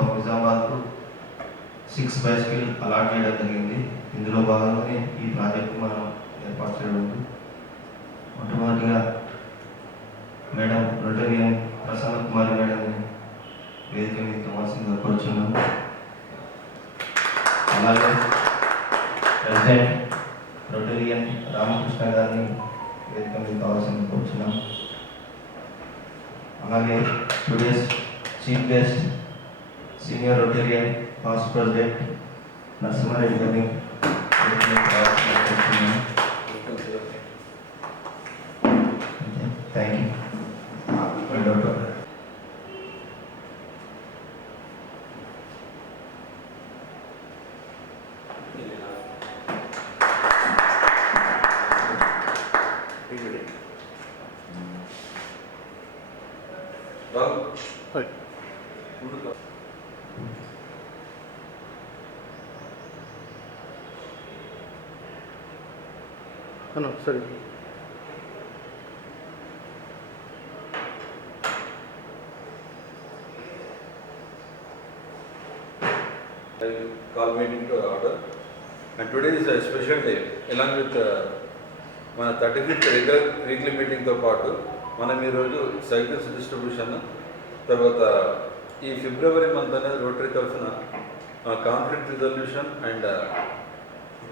Of నిజామాబాద్కు six bicycle allot చేయడం జరిగింది. ఇందులో భాగంగానే ఈ ప్రాజెక్ట్ మనం ఏర్పాటు చేయడం ఉంది. మొట్టమొదటిగా madam rotarian Prasanna Kumari madam వేదిక మీద కావాల్సిందిగా కోరుచున్నాం అలాగే ప్రెసిడెంట్ రొటేరియన్ రామకృష్ణ గారిని వేదిక మీద కావాల్సింది కోరుచున్నాం అలాగే today's chief guest senior rotarian past president Narasimha Reddy గారిని వేదిక మీద కావాల్సిందిగా కోరుచున్నాం థ్యాంక్ యూ డాక్టర్ సరే. Call meeting to order and today is special day along with మన థర్టీ ఫిఫ్త్ రెగ్యులర్ వీక్లీ మీటింగ్తో పాటు మనం ఈరోజు సైకిల్స్ డిస్ట్రిబ్యూషన్ తర్వాత ఈ ఫిబ్రవరి మంత్ అనేది రోటరీ తరఫున conflict resolution and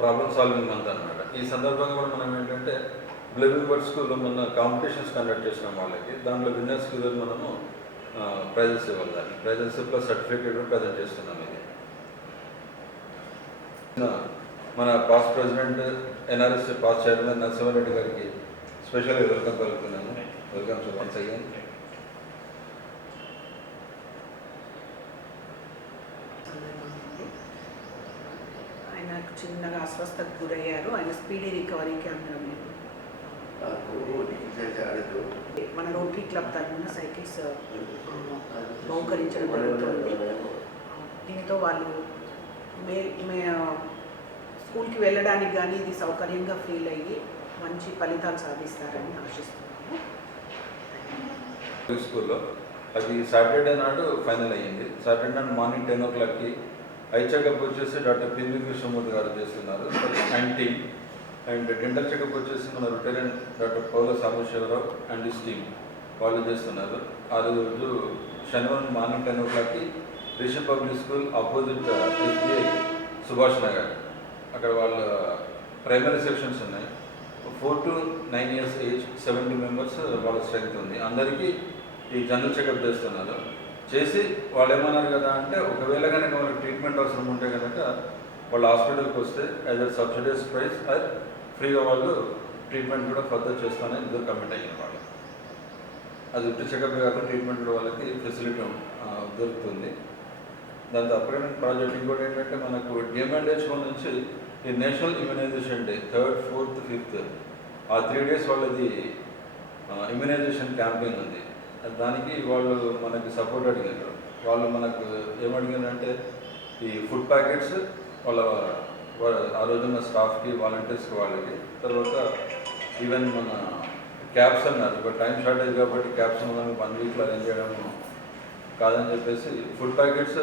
problem solving month అన్నమాట. ఈ సందర్భంగా కూడా మనం ఏంటంటే బ్లివింగ్ బర్డ్ స్కూల్లో మన కాంపిటీషన్స్ కండక్ట్ చేసిన వాళ్ళకి దాంట్లో విన్నర్స్కి ఈరోజు మనము ప్రైజెస్ ఇవ్వాలి దాన్ని ప్రైజెస్ ప్లస్ సర్టిఫికేట్ కూడా ప్రజెంట్ చేస్తున్నాం ఇది. మన past president NRS past chairman Narasimha Reddy గారికి స్పెషల్ వెల్కమ్ పలుకుతున్నాను. వెల్కమ్ సార్ వన్స్ అగైన్ చిన్నగా అస్వస్థతకు గురయ్యారు. ఆయన స్పీడీ రికవరీకి అందరం మన రోటరీ క్లబ్ తరఫున సైకిల్స్ బహుకరించడం జరుగుతుంది. దీంతో వాళ్ళు మే మే స్కూల్కి వెళ్ళడానికి కానీ ఇది సౌకర్యంగా ఫీల్ అయ్యి మంచి ఫలితాలు సాధిస్తారని ఆశిస్తున్నాము. స్కూల్లో. అది సాటర్డే నాడు ఫైనల్ అయ్యింది. సాటర్డే నాడు మార్నింగ్ టెన్ ఓ క్లాక్కి ఐ చెకప్ వచ్చేసి డాక్టర్ పివి కృష్ణమూర్తి గారు చేస్తున్నారు. And team and dental checkup వచ్చేసి మన retired doctor Paula Sambasiva Rao and his team వాళ్ళు చేస్తున్నారు. ఆ రోజు శనివారం మార్నింగ్ టెన్ ఓ క్లాక్కి Rishabh public school opposite SBI Subhash Nagar. అక్కడ వాళ్ళ ప్రైమరీ సెక్షన్స్ ఉన్నాయి. Four to nine years age seventy members వాళ్ళ స్ట్రెంగ్త్ ఉంది. అందరికీ ఈ జనరల్ చెకప్ చేస్తున్నారు. చేసి వాళ్ళు ఏమన్నారు కదా అంటే ఒకవేళ కనుక వాళ్ళకి ట్రీట్మెంట్ అవసరం ఉంటే కనుక వాళ్ళు హాస్పిటల్కి వస్తే యాజ్ అ సబ్సిడైజ్ ప్రైస్ అది ఫ్రీగా వాళ్ళు ట్రీట్మెంట్ కూడా ఫర్దర్ చేస్తానని ఇద్దరు కమిట్ అయ్యారు వాళ్ళు. అది ఉట్టి చెకప్ కాకుండా ట్రీట్మెంట్ వాళ్ళకి ఫెసిలిటీ దొరుకుతుంది. దాని తప్పకుండా ప్రాజెక్ట్ ఇంకోటి ఏంటంటే మనకు డిఎంఎండ్హెచ్ఓ నుంచి ఈ national immunisation day third fourth fifth ఆ త్రీ డేస్ వాళ్ళది ఇమ్యునైజేషన్ క్యాంపెయిన్ ఉంది. దానికి వాళ్ళు మనకి సపోర్ట్ అడిగారు. వాళ్ళు మనకు ఏమడిగారంటే ఈ ఫుడ్ ప్యాకెట్స్ వాళ్ళ ఆ రోజున్న స్టాఫ్కి వాలంటీర్స్కి వాళ్ళకి తర్వాత ఈవెన్ మన క్యాబ్స్ అన్నారు. ఇప్పుడు టైం షార్టేజ్ కాబట్టి క్యాబ్స్ మనం వన్ వీక్లో అరేంజ్ చేయడం కాదని చెప్పేసి ఫుడ్ ప్యాకెట్స్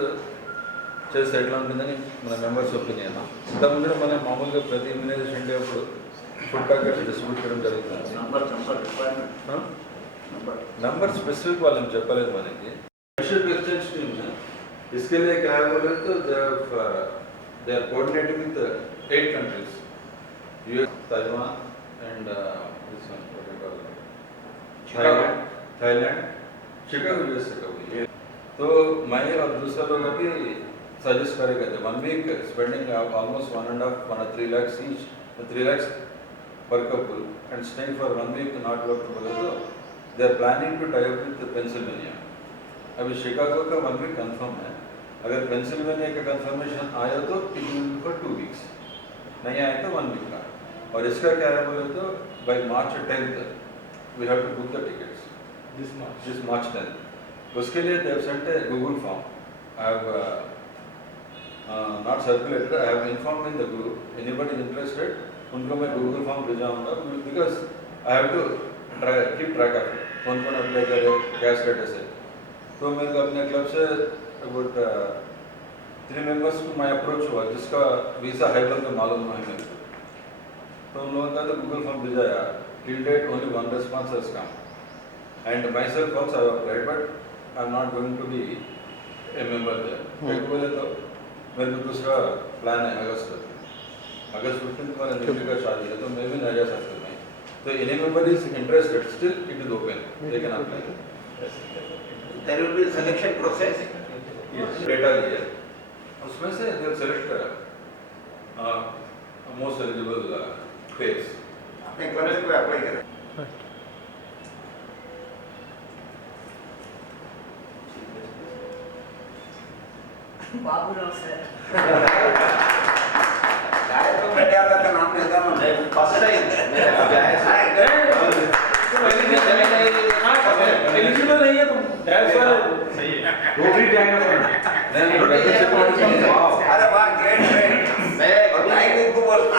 చేస్తే ఎట్లా ఉంటుందని మన మెంబర్స్ ఒపీనియన్. ఇంతకుముందు కూడా మనం మామూలుగా ప్రతి ఇమ్యునైజేషన్ డే అప్పుడు ఫుడ్ ప్యాకెట్స్ డిస్ట్రిబ్యూట్ చేయడం జరుగుతుంది. नंबर स्पेसिफिक वाले में చెప్పలేదు మనకి స్పెషల్ ఎక్స్చేంజ్ టీమ్ इसके लिए क्या है बोले तो they they are coordinating with eight countries US Taiwan and this one what you call Thailand Thailand Chicago USA का हुई है तो मैं और दूसरा लोग अभी सजेस्ट करेगा the one week spending almost one and half one three lakhs each three lakhs per couple and staying for one week not work together, they they are planning to tie up with Pennsylvania अभी Chicago का one week confirm है। अगर Pennsylvania का confirmation आया तो it will for two weeks नहीं आया तो वन वीक का। और इसका क्या है बोले तो by March tenth we have to book the tickets this March this March tenth उसके लिए they've sent a Google form I have not circulated I have inform in the group anybody interested उनको मैं Google form भेजाऊँगा because I have to keep track of it कौन कौन apply करे क्या status है तो मेरे को अपने क्लब से अबाउट थ्री मेंबर्स को मैं अप्रोच हुआ जिसका वीज़ा है बोल के मालूम है। मेरे को तो उन लोगों का तो Google form भेजाया till date only one response has come and myself also I applied but I am not going to be a member there बोले तो मेरे को दूसरा प्लान है अगस्त अगस्त फिफ्टीन को मेरा नेफ्यू का शादी है तो मैं भी नहीं जा सकता तो any member is interested still it is open They can apply. There will be a selection process. Yes. Data लिया. उसमें से they'll select करा. Most eligible face. अपने कॉलेज को अप्लाई करा. Baburao sir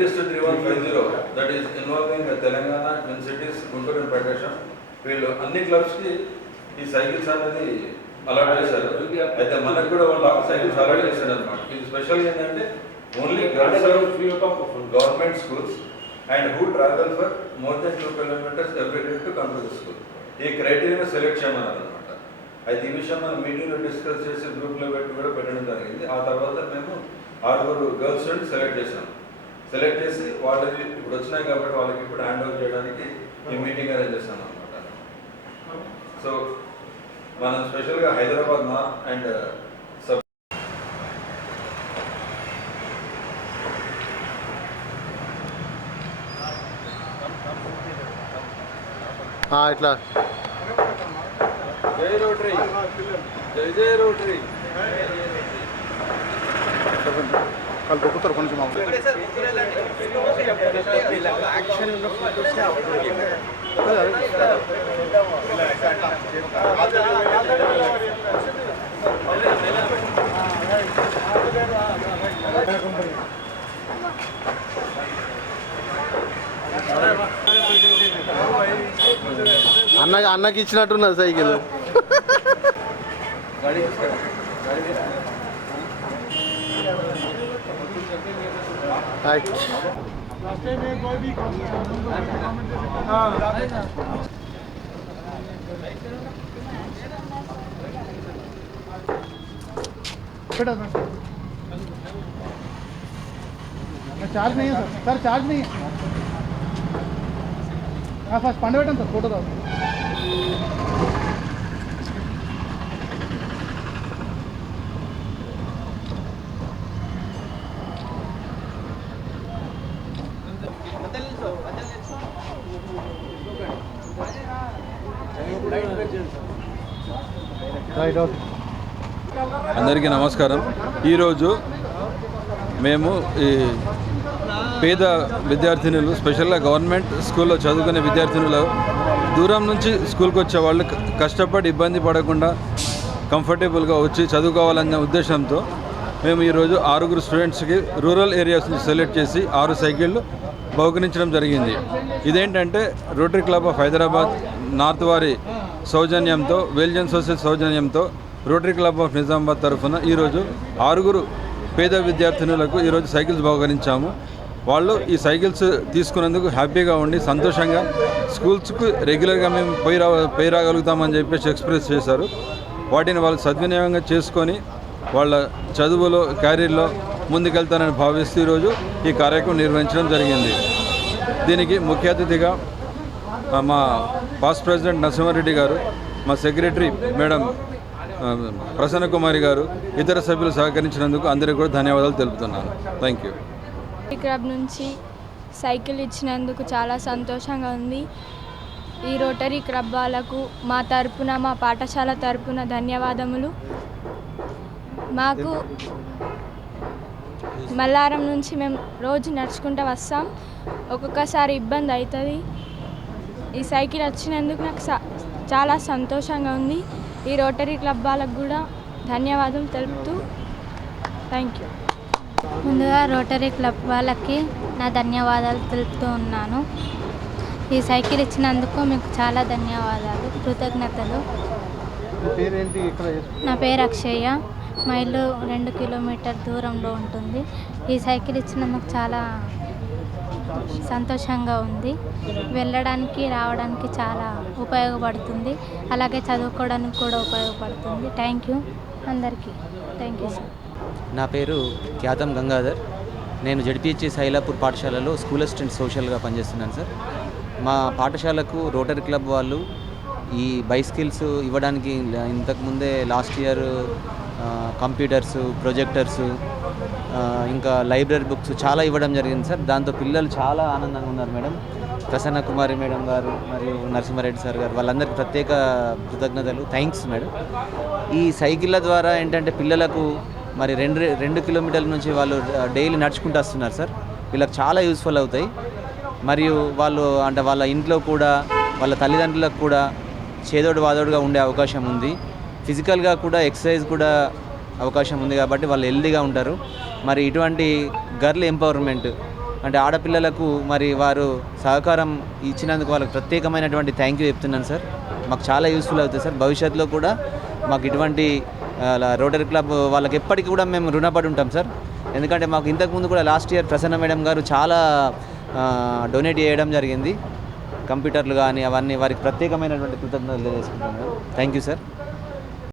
district three one five zero that is involving Telangana twin cities Guntur and Prakasam వీళ్ళు అన్ని క్లబ్స్కి ఈ సైకిల్స్ అనేది అలాట్ చేశారు. అయితే మనకు కూడా వాళ్ళు సైకిల్స్ అలాట్ చేశారు అనమాట ఇది స్పెషల్ ఏంటంటే only girls government schools and who travel for more than two kilometres every day to come to the school ఈ క్రైటీరియా సెలెక్ట్ చేయమన్నారు అనమాట అయితే ఈ విషయం మనం మీటింగ్లో డిస్కస్ చేసి గ్రూప్లో పెట్టి కూడా పెట్టడం జరిగింది. ఆ తర్వాత మేము ఆరుగురు గర్ల్స్ స్టూడెంట్ సెలెక్ట్ చేసాం సెలెక్ట్ చేసి వాళ్ళకి ఇప్పుడు వచ్చినాయి కాబట్టి వాళ్ళకి ఇప్పుడు హ్యాండ్ ఓవర్ చేయడానికి ఈ మీటింగ్ అరేంజ్ చేస్తాం అనమాట సో మనం స్పెషల్గా హైదరాబాద్ నా అండ్ ఇట్లా. జై రోటరీ. జై జై రోటరీ. వాళ్ళు దొక్కుతారు కొంచెం అన్న అన్నకి ఇచ్చినట్టున్నది సైకిల్. राइट रास्ते में कोई भी चार्ज नहीं है सर सर चार्ज नहीं है हाँ सर पांडे बेटा सर फ़ोटो दो అందరికీ నమస్కారం. ఈరోజు మేము ఈ పేద విద్యార్థినులు స్పెషల్గా గవర్నమెంట్ స్కూల్లో చదువుకునే విద్యార్థినులు దూరం నుంచి స్కూల్కి వచ్చే వాళ్ళు కష్టపడి ఇబ్బంది పడకుండా కంఫర్టబుల్గా వచ్చి చదువుకోవాలనే ఉద్దేశంతో మేము ఈరోజు ఆరుగురు స్టూడెంట్స్కి రూరల్ ఏరియాస్ నుంచి సెలెక్ట్ చేసి ఆరు సైకిళ్ళు బహుకరించడం జరిగింది. ఇదేంటంటే rotary club of Hyderabad north వారి సౌజన్యంతో వెల్జన్ సోషల్ సౌజన్యంతో రోటరీ క్లబ్ ఆఫ్ నిజామాబాద్ తరఫున ఈరోజు ఆరుగురు పేద విద్యార్థినులకు ఈరోజు సైకిల్స్ బహుకరించాము. వాళ్ళు ఈ సైకిల్స్ తీసుకున్నందుకు హ్యాపీగా ఉండి సంతోషంగా స్కూల్స్కు రెగ్యులర్గా మేము పోయి రా పోయి రాగలుగుతామని చెప్పేసి ఎక్స్ప్రెస్ చేశారు. వాటిని వాళ్ళు సద్వినియోగంగా చేసుకొని వాళ్ళ చదువులో క్యారీర్లో ముందుకెళ్తారని భావిస్తూ ఈరోజు ఈ కార్యక్రమం నిర్వహించడం జరిగింది. దీనికి ముఖ్య అతిథిగా మా పాస్ట్ ప్రెసిడెంట్ నరసింహారెడ్డి గారు మా సెక్రటరీ మేడం ప్రసన్న కుమారి గారు ఇతర సభ్యులు సహకరించినందుకు అందరికీ కూడా ధన్యవాదాలు తెలుపుతున్నాను. థ్యాంక్ యూ ఈ క్లబ్ నుంచి సైకిల్ ఇచ్చినందుకు చాలా సంతోషంగా ఉంది. ఈ రోటరీ క్లబ్ వాళ్ళకు మా తరపున మా పాఠశాల తరపున ధన్యవాదములు. మాకు మల్లారం నుంచి మేము రోజు నడుచుకుంటూ వస్తాం. ఒక్కొక్కసారి ఇబ్బంది అవుతుంది. ఈ సైకిల్ వచ్చినందుకు నాకు స- చాలా సంతోషంగా ఉంది. ఈ రోటరీ క్లబ్ వాళ్ళకు కూడా ధన్యవాదం తెలుపుతూ థ్యాంక్ యూ. ముందుగా రోటరీ క్లబ్ వాళ్ళకి నా ధన్యవాదాలు తెలుపుతూ ఉన్నాను. ఈ సైకిల్ ఇచ్చినందుకు మీకు చాలా ధన్యవాదాలు కృతజ్ఞతలు. నా పేరు అక్షయ్య. మా ఇల్లు రెండు కిలోమీటర్ దూరంలో ఉంటుంది. ఈ సైకిల్ ఇచ్చినందుకు చాలా సంతోషంగా ఉంది. వెళ్ళడానికి రావడానికి చాలా ఉపయోగపడుతుంది. అలాగే చదువుకోవడానికి కూడా ఉపయోగపడుతుంది. థ్యాంక్ యూ అందరికీ. థ్యాంక్ యూ సార్ నా పేరు ఖ్యాతం గంగాధర్. నేను జడ్పిహెచ్సి సైలాపూర్ పాఠశాలలో స్కూల్ అసిస్టెంట్ సోషల్గా పనిచేస్తున్నాను సార్ మా పాఠశాలకు రోటరీ క్లబ్ వాళ్ళు ఈ బైస్కిల్స్ ఇవ్వడానికి ఇంతకుముందే లాస్ట్ ఇయర్ కంప్యూటర్స్ ప్రొజెక్టర్స్ ఇంకా లైబ్రరీ బుక్స్ చాలా ఇవ్వడం జరిగింది సార్. దాంతో పిల్లలు చాలా ఆనందంగా ఉన్నారు మేడం. ప్రసన్న కుమారి మేడం గారు మరియు నరసింహారెడ్డి సార్ గారు వాళ్ళందరికీ ప్రత్యేక కృతజ్ఞతలు. Thanks madam. ఈ సైకిళ్ళ ద్వారా ఏంటంటే పిల్లలకు మరి రెండు రెండు కిలోమీటర్ల నుంచి వాళ్ళు డైలీ నడుచుకుంటూ వస్తున్నారు సార్. వీళ్ళకి చాలా యూస్ఫుల్ అవుతాయి. మరియు వాళ్ళు అంటే వాళ్ళ ఇంట్లో కూడా వాళ్ళ తల్లిదండ్రులకు కూడా చేదోడు వాదోడుగా ఉండే అవకాశం ఉంది. ఫిజికల్గా కూడా ఎక్సర్సైజ్ కూడా అవకాశం ఉంది కాబట్టి వాళ్ళు హెల్దీగా ఉంటారు. మరి ఇటువంటి గర్ల్ ఎంపవర్మెంట్ అంటే ఆడపిల్లలకు మరి వారు సహకారం ఇచ్చినందుకు వాళ్ళకి ప్రత్యేకమైనటువంటి థ్యాంక్ యూ చెప్తున్నాను సార్. మాకు చాలా యూస్ఫుల్ అవుతుంది సార్. భవిష్యత్తులో కూడా మాకు ఇటువంటి రోటరీ క్లబ్ వాళ్ళకి ఎప్పటికీ కూడా మేము రుణపడి ఉంటాం సార్. ఎందుకంటే మాకు ఇంతకుముందు కూడా లాస్ట్ ఇయర్ ప్రసన్న మేడం గారు చాలా డొనేట్ చేయడం జరిగింది. కంప్యూటర్లు కానీ అవన్నీ వారికి ప్రత్యేకమైనటువంటి కృతజ్ఞతలు తెలియజేసుకుంటున్నాను. Thank you sir.